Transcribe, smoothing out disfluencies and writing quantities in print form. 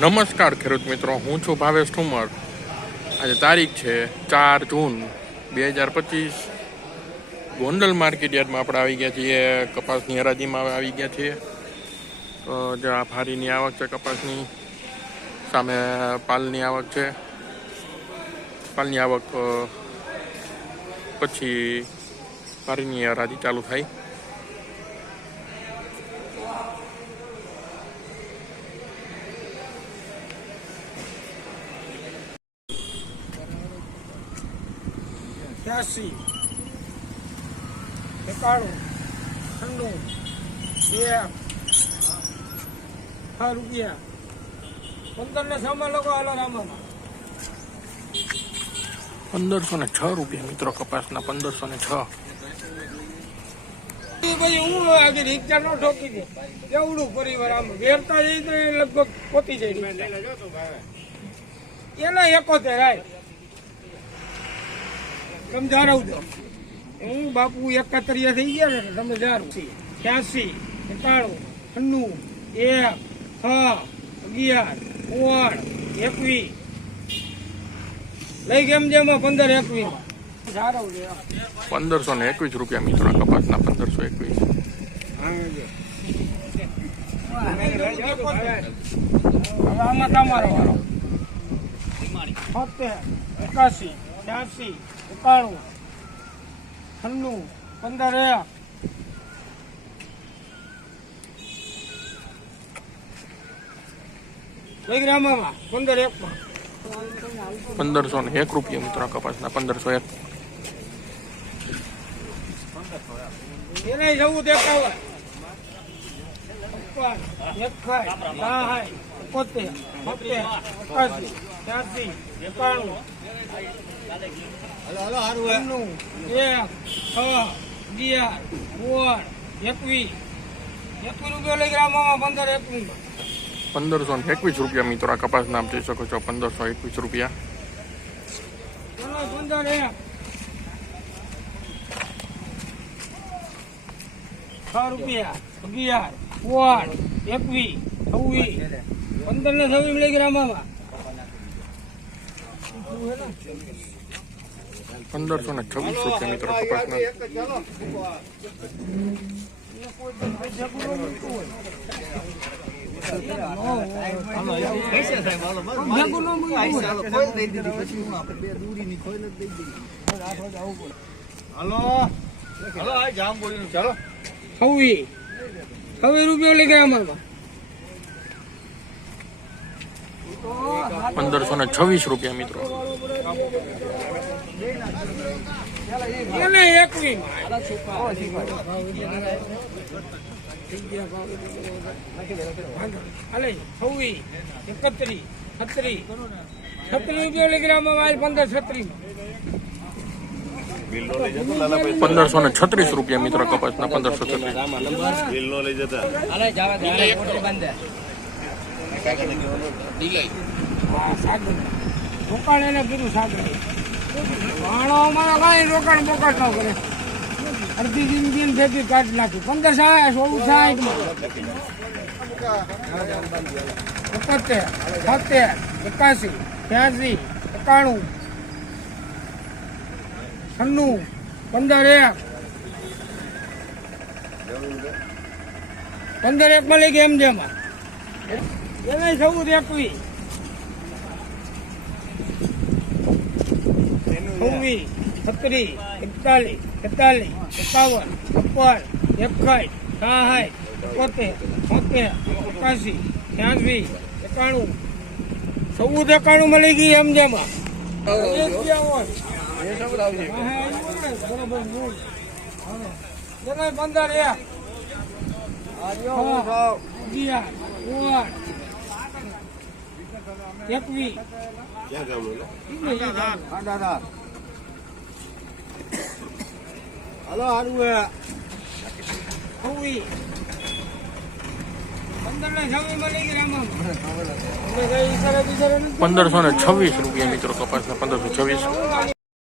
નમસ્કાર ખેડૂત મિત્રો, હું છું ભાવેશ ઠુમર. આજે તારીખ છે 4 જૂન 2025. ગોંડલ માર્કેટ યાર્ડમાં આપણે આવી ગયા છીએ. કપાસની હરાજીમાં આવી ગયા છીએ. તો જે આ ફારીની આવક છે કપાસની, સામે પાલની આવક છે. પાલની આવક પછી ફારીની હરાજી ચાલુ થાય. ત્યાસી 91 96 રૂપિયા 15 ને 6 લોકો હાલો રામામાં 1506 રૂપિયા મિત્રો કપાસના 1506. ભાઈ હું આગળ રિક્ષા નો ઠોકી દે એવડું પરિવાર આમ વેરતા જઈ તો લગભગ પોતી જાય એના 71 રાય તમે જાણવ દો. હું બાપુ 71 થઈ ગયા ને તમે જાણો 86 91 91 1 6 11 15 21 લઈ કેમ જેમાં 15 21 જાણવ દે 1521 રૂપિયા મિત્રો કપાસના 1521. હવે આમાં તમારો વાળો 70 81 86 91 96 15 1 ગ્રામમાં 15 1 1501 રૂપિયા મિત્રો કપાસના 1501. એને જવું દેખાવ 1521 રૂપિયા મિત્રો કપાસના આપ જોઈ શકો છો 1521 રૂપિયા. 6 રૂપિયા 11 21 26 15 ને 26 મિલીગ્રામમાં 1526 રૂપિયા મિત્રો કપાસના. હવે રૂપિયા લઈ ગયા અમારમાં 1526 રૂપિયા મિત્રો. એને 21 હાલે 26 31 36 રૂપિયા લઈ ગયા અમાર 1536 1536 રૂપિયા મિત્રો કપાસના 1536. રોકાણ એને કીધું સાગર વાણો અમારા ભાઈ રોકાણ બોકાટ ન કરે. અડધી જિંદગી ભેગી કાઢી નાખી 15 16 60 71 81 83 91 96 15 1 માં લઈ ગયા એમ જેમાં એને 14 21 26 37 41 43 51 56 61 70 71 81 91 મળી ગઈ એમ જેમાં 15 હાલો હારું 1526 રૂપિયા મિત્રો કપાસના 1526.